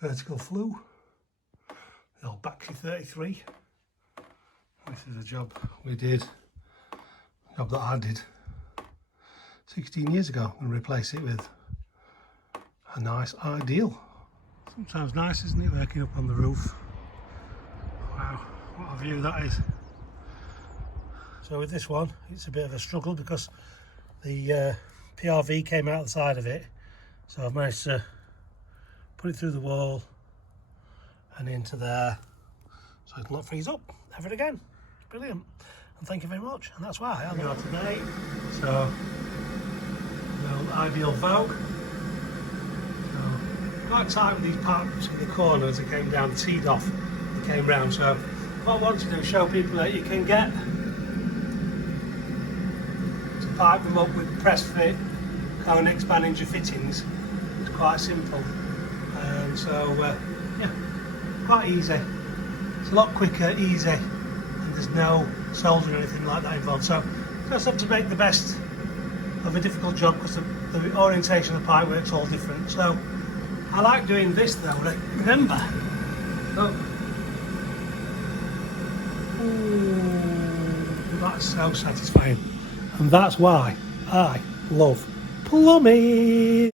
vertical flue, the old Baxi 33. This is a job we did, job that I did 16 years ago, and replace it with a nice Ideal. Sometimes nice, isn't it, working up on the roof? Wow, what a view that is. So with this one, it's a bit of a struggle because the PRV came out the side of it, so I've managed to put it through the wall and into there so it'll not freeze up ever again. It's brilliant, and thank you very much. And that's why I'm here today. So the old Ideal Vogue. So quite tight with these pipes in the corners that came down, teed off, they came round. So what I want to do is show people that you can get to pipe them up with press fit, cone expanding your fittings. It's quite simple, and so yeah, quite easy. It's a lot quicker, easy, and there's no soldering or anything like that involved. So you just have to make the best of a difficult job because the orientation of the pipe work's all different. So I like doing this though. Remember, ooh, that's so satisfying, and that's why I love plumbing.